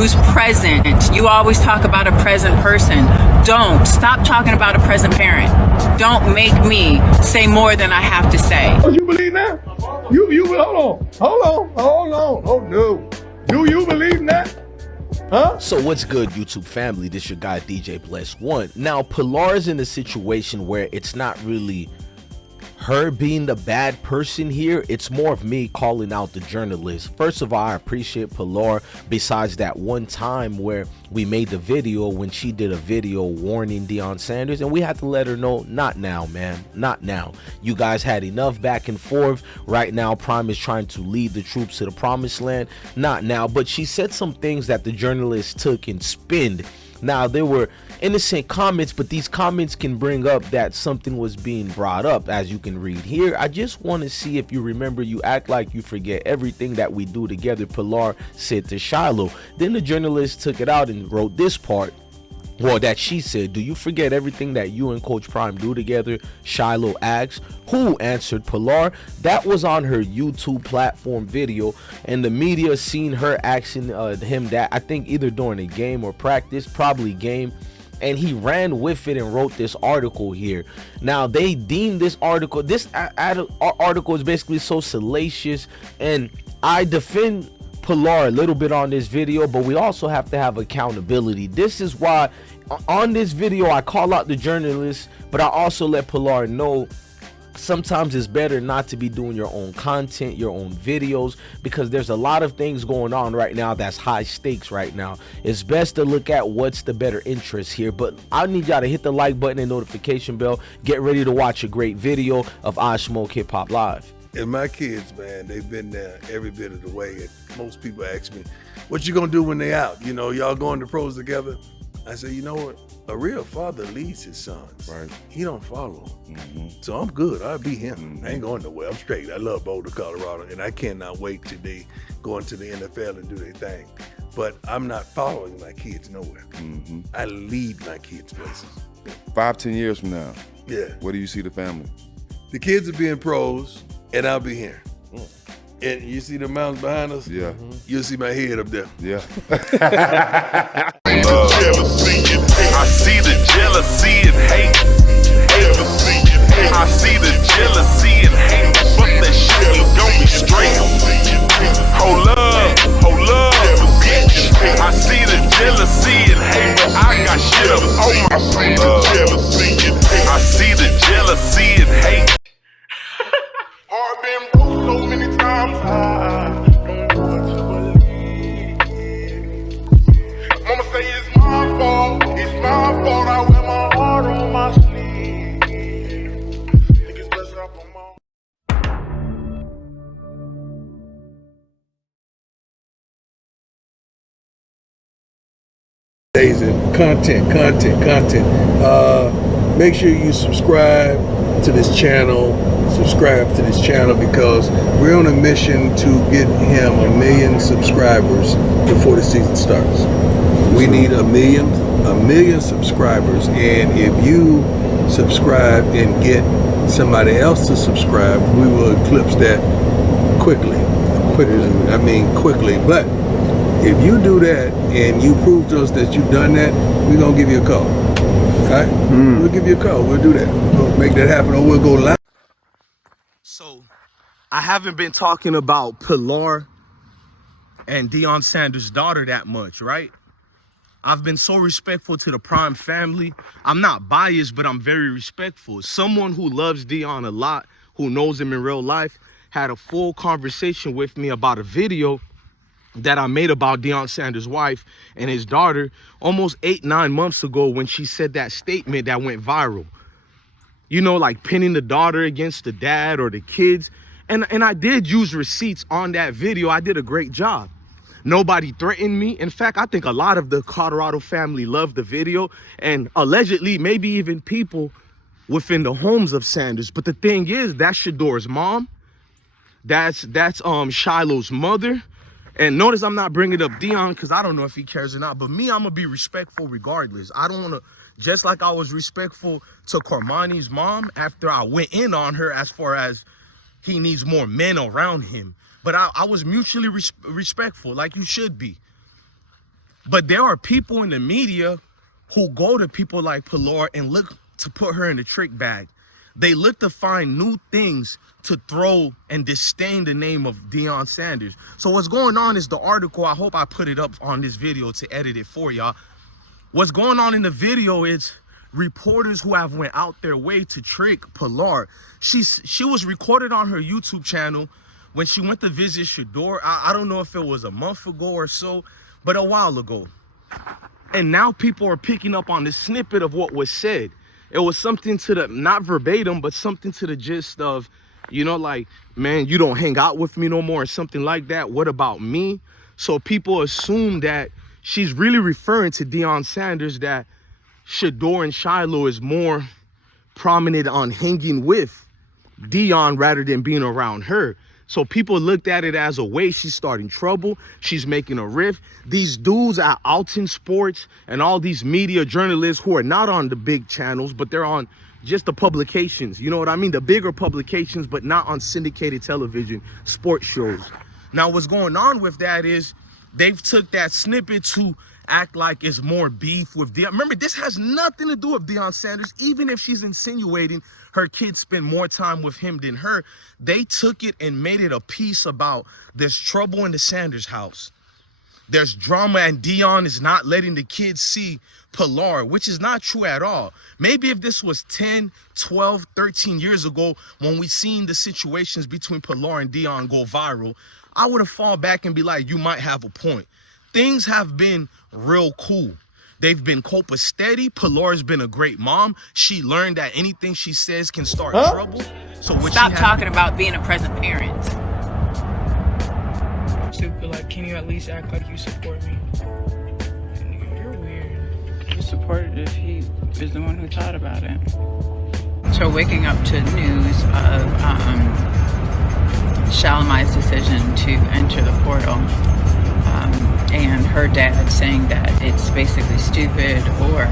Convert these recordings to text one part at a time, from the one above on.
who's present. You always talk about a present person. Don't. Stop talking about a present parent. Don't make me say more than I have to say. Oh, you believe that? Hold on. Oh, no. Do you believe that? Huh? So what's good, YouTube family? This your guy DJ Bless One. Now Pilar's in a situation where it's not really her being the bad person here. It's more of me calling out the journalist. First of all, I appreciate Pilar, besides that one time where we made the video when she did a video warning Deion Sanders, and we had to let her know, not now, man, not now. You guys had enough back and forth. Right now Prime is trying to lead the troops to the promised land, not now. But she said some things that the journalist took and spinned. Now, there were innocent comments, but these comments can bring up that something was being brought up, as you can read here. I just want to see if you remember. You act like you forget everything that we do together, Pilar said to Shiloh. Then the journalist took it out and wrote this part. Well, that she said, do you forget everything that you and Coach Prime do together? Shiloh asked. Who answered Pilar? That was on her YouTube platform video, and the media seen her asking him that, I think either during a game or practice, probably game, and he ran with it and wrote this article here. Now, they deemed this article, article is basically so salacious, and I defend Pilar a little bit on this video, but we also have to have accountability. This is why on this video I call out the journalists, but I also let Pilar know sometimes it's better not to be doing your own content, your own videos, because there's a lot of things going on right now that's high stakes right now. It's best to look at what's the better interest here. But I need y'all to hit the like button and notification bell. Get ready to watch a great video of I Smoke Hip Hop Live. And my kids, man, they've been there every bit of the way. And most people ask me, what you gonna do when they out? You know, y'all going to pros together? I say, you know what? A real father leads his sons. Right. He don't follow. So I'm good. I'll be him. I ain't going nowhere. I'm straight. I love Boulder, Colorado, and I cannot wait till they go into the NFL and do their thing. But I'm not following my kids nowhere. I lead my kids places. 5-10 years from now, Yeah. where do you see the family? The kids will be in pros, and I'll be here. And you see the mountains behind us? Yeah. You'll see my head up there. Yeah. I see the jealousy and hate. I see the jealousy and hate. Fuck that shit, you gon' be straight. Hold up, bitch. I see the jealousy and hate, but I got shit up on my sleeve. I see the jealousy and hate. I've been broke so many times, I don't know what to believe. Mama say it's my fault, I wear my heart on my sleeve. Niggas bless up on my Days and content. Make sure you subscribe to this channel. Because we're on a mission to get him 1 million subscribers before the season starts. We need a million subscribers, and if you subscribe and get somebody else to subscribe, we will eclipse that quickly. But if you do that and you prove to us that you've done that, we're gonna give you a call. All right? We'll give you a call. We'll do that. We'll make that happen, or we'll go live. So I haven't been talking about Pilar and Deion Sanders' daughter that much, right? I've been so respectful to the Prime family. I'm not biased, but I'm very respectful. Someone who loves Deion a lot, who knows him in real life, had a full conversation with me about a video that I made about Deion Sanders' wife and his daughter almost 8-9 months ago, when she said that statement that went viral. You know, like pinning the daughter against the dad or the kids. And I did use receipts on that video. I did a great job. Nobody threatened me. In fact, I think a lot of the Colorado family loved the video, and allegedly maybe even people within the homes of Sanders. But the thing is, that's Shador's mom. That's Shiloh's mother. And notice I'm not bringing up Deion because I don't know if he cares or not. But me, I'm going to be respectful regardless. I don't want to, just like I was respectful to Cormani's mom after I went in on her as far as he needs more men around him. But I was mutually respectful, like you should be. But there are people in the media who go to people like Pilar and look to put her in the trick bag. They look to find new things to throw and disdain the name of Deion Sanders. So what's going on is the article, I hope I put it up on this video to edit it for y'all. What's going on in the video is reporters who have went out their way to trick Pilar. She was recorded on her YouTube channel when she went to visit Shador. I don't know if it was a month ago or so, but a while ago. And now people are picking up on the snippet of what was said. It was something to the, not verbatim, but something to the gist of, you know, like, man, you don't hang out with me no more or something like that. What about me? So people assume that she's really referring to Deion Sanders, that Shador and Shiloh is more prominent on hanging with Deion rather than being around her. So people looked at it as a way she's starting trouble. She's making a rift. These dudes at Alton Sports and all these media journalists who are not on the big channels, but they're on just the publications. You know what I mean? The bigger publications, but not on syndicated television, sports shows. Now, what's going on with that is they've took that snippet to act like it's more beef with Deion. Remember, this has nothing to do with Deion Sanders. Even if she's insinuating her kids spend more time with him than her, they took it and made it a piece about there's trouble in the Sanders house. There's drama and Deion is not letting the kids see Pilar, which is not true at all. Maybe if this was 10, 12, 13 years ago when we seen the situations between Pilar and Deion go viral, I would have fallen back and be like, you might have a point. Things have been real cool. They've been copacetic. Pilar's been a great mom. She learned that anything she says can start trouble. So Stop talking about being a present parent. Stupid, like, can you at least act like you support me? You're weird. You supported if he is the one who thought about it. So waking up to news of Shalimai's decision to enter the portal, and her dad saying that it's basically stupid or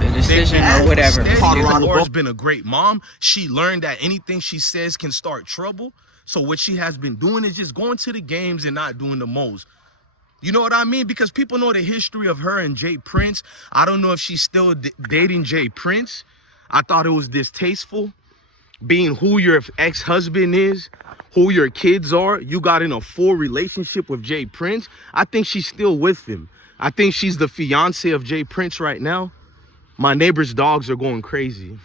the decision or whatever. Pilar's been a great mom. She learned that anything she says can start trouble. So what she has been doing is just going to the games and not doing the most. You know what I mean? Because people know the history of her and Jay Prince. I don't know if she's still dating Jay Prince. I thought it was distasteful. Being who your ex-husband is, who your kids are, you got in a full relationship with Jay Prince. I think she's still with him. I think she's the fiance of Jay Prince right now. My neighbor's dogs are going crazy.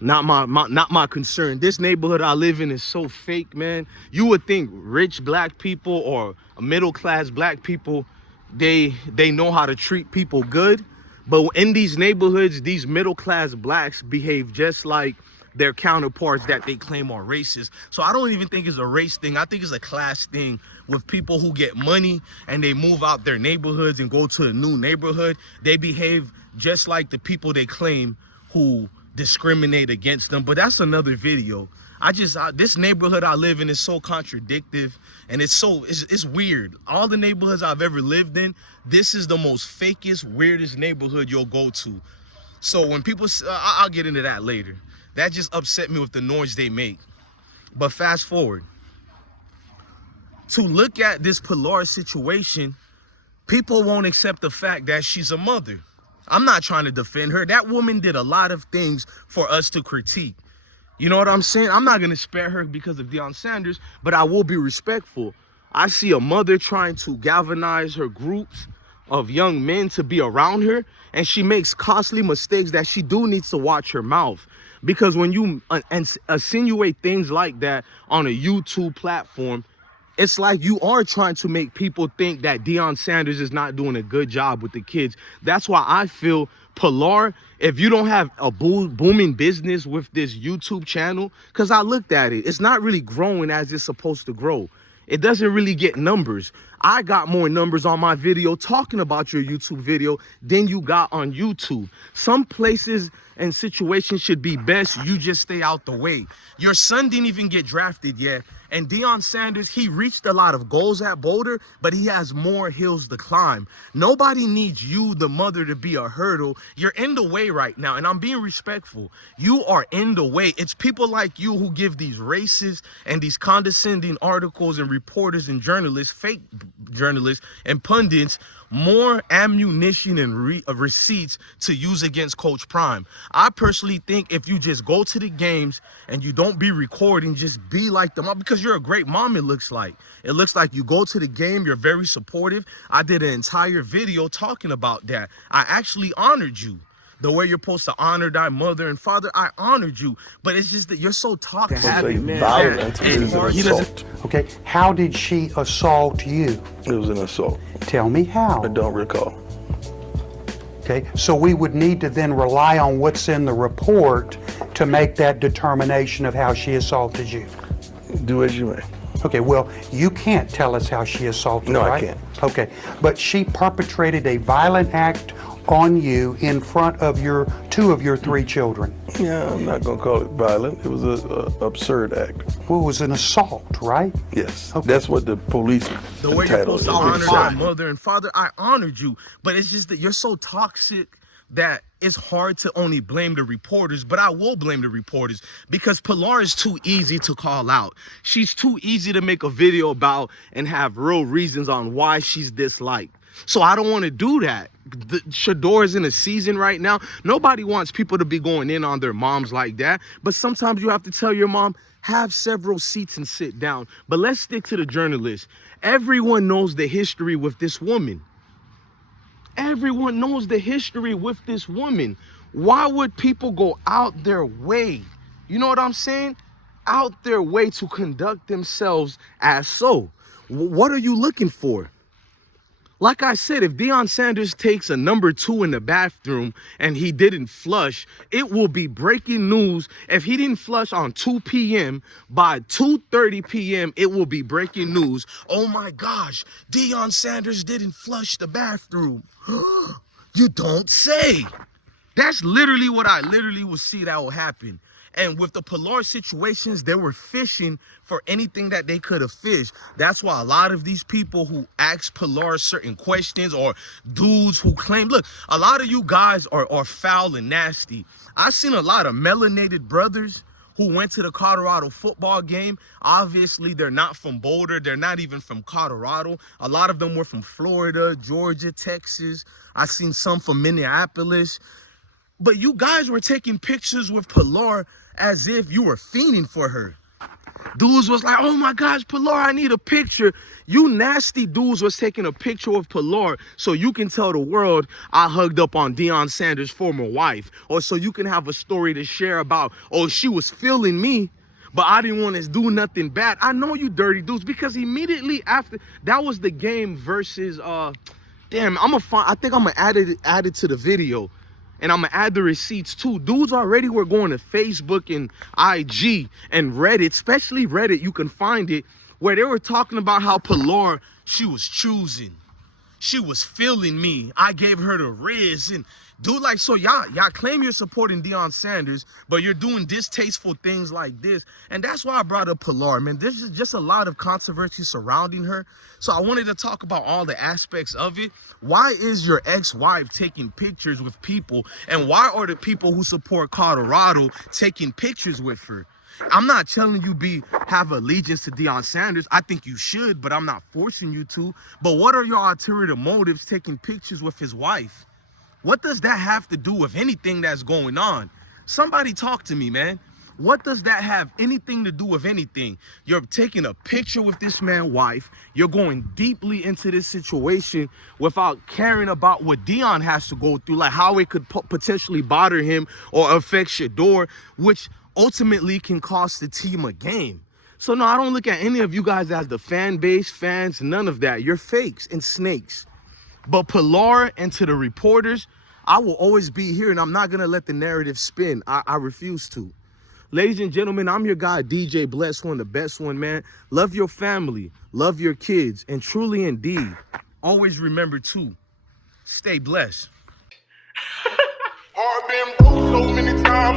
Not my concern. This neighborhood I live in is so fake, man. You would think rich black people or middle-class black people, they know how to treat people good. But in these neighborhoods, these middle-class blacks behave just like their counterparts that they claim are racist. So I don't even think it's a race thing. I think it's a class thing with people who get money and they move out their neighborhoods and go to a new neighborhood. They behave just like the people they claim who discriminate against them. But that's another video. This neighborhood I live in is so contradictory, and it's weird. All the neighborhoods I've ever lived in, this is the most fakest, weirdest neighborhood you'll go to. So when people, I'll get into that later. That just upset me with the noise they make. But fast forward. To look at this Pilar situation, people won't accept the fact that she's a mother. I'm not trying to defend her. That woman did a lot of things for us to critique. You know what I'm saying? I'm not going to spare her because of Deion Sanders, but I will be respectful. I see a mother trying to galvanize her groups of young men to be around her, and she makes costly mistakes that she needs to watch her mouth. Because when you insinuate things like that on a YouTube platform, it's like you are trying to make people think that Deion Sanders is not doing a good job with the kids. That's why I feel, Pilar, if you don't have a booming business with this YouTube channel, because I looked at it, it's not really growing as it's supposed to grow. It doesn't really get numbers. I got more numbers on my video talking about your YouTube video than you got on YouTube. Some places and situations should be best you just stay out the way. Your son didn't even get drafted yet. And Deion Sanders, he reached a lot of goals at Boulder, but he has more hills to climb. Nobody needs you, the mother, to be a hurdle. You're in the way right now, and I'm being respectful. You are in the way. It's people like you who give these racist and these condescending articles and reporters and journalists, fake journalists and pundits more ammunition and receipts to use against Coach Prime. I personally think if you just go to the games and you don't be recording, just be like the mom, because you're a great mom, it looks like. It looks like you go to the game, you're very supportive. I did an entire video talking about that. I actually honored you. The way you're supposed to honor thy mother and father, I honored you. But it's just that you're so toxic. Violent is an assault. Okay, how did she assault you? It was an assault. Tell me how. I don't recall. Okay, so we would need to then rely on what's in the report to make that determination of how she assaulted you. Do as you may. Okay, well, you can't tell us how she assaulted, No, right? I can't. Okay, but she perpetrated a violent act on you in front of two of your three children. Yeah, I'm not going to call it violent. It was an absurd act. Well, it was an assault, right? Yes. Okay. That's what the police The way you're entitled supposed to honor thy mother and father, I honored you. But it's just that you're so toxic that it's hard to only blame the reporters, but I will blame the reporters because Pilar is too easy to call out. She's too easy to make a video about and have real reasons on why she's disliked. So I don't want to do that. Shador is in a season right now. Nobody wants people to be going in on their moms like that. But sometimes you have to tell your mom, have several seats and sit down. But let's stick to the journalist. Everyone knows the history with this woman. Everyone knows the history with this woman. Why would people go out their way? You know what I'm saying? Out their way to conduct themselves as so. What are you looking for? Like I said, if Deion Sanders takes a number 2 in the bathroom and he didn't flush, it will be breaking news. If he didn't flush on 2 p.m., by 2:30 p.m., it will be breaking news. Oh my gosh, Deion Sanders didn't flush the bathroom. You don't say. That's literally what I literally would see that will happen. And with the Pilar situations, they were fishing for anything that they could have fished. That's why a lot of these people who ask Pilar certain questions, or dudes who claim, look, a lot of you guys are foul and nasty. I've seen a lot of melanated brothers who went to the Colorado football game. Obviously, they're not from Boulder. They're not even from Colorado. A lot of them were from Florida, Georgia, Texas. I've seen some from Minneapolis. But you guys were taking pictures with Pilar as if you were fiending for her. Dudes was like, oh my gosh, Pilar, I need a picture. You nasty dudes was taking a picture with Pilar so you can tell the world I hugged up on Deion Sanders' former wife. Or so you can have a story to share about, oh, she was feeling me, but I didn't want to do nothing bad. I know you dirty dudes, because immediately after, that was the game versus, I think I'm gonna add it to the video. And I'm going to add the receipts too. Dudes already were going to Facebook and IG and Reddit, especially Reddit. You can find it, where they were talking about how Pilar, she was choosing. She was feeling me. I gave her the riz. And dude, like, so y'all claim you're supporting Deion Sanders, but you're doing distasteful things like this. And that's why I brought up Pilar, man. There's just a lot of controversy surrounding her. So I wanted to talk about all the aspects of it. Why is your ex-wife taking pictures with people? And why are the people who support Colorado taking pictures with her? I'm not telling you have allegiance to Deion Sanders. I think you should, but I'm not forcing you to. But what are your ulterior motives taking pictures with his wife? What does that have to do with anything that's going on? Somebody talk to me, man. What does that have anything to do with anything? You're taking a picture with this man's wife. You're going deeply into this situation without caring about what Deion has to go through, like how it could potentially bother him or affect Shador, which ultimately can cost the team a game. So no, I don't look at any of you guys as the fan base, fans, none of that. You're fakes and snakes. But Pilar, and to the reporters, I will always be here, and I'm not going to let the narrative spin. I refuse to. Ladies and gentlemen, I'm your guy, DJ Bless One, the best one, man. Love your family, love your kids, and truly indeed, always remember to stay blessed. Heart been broke so many times.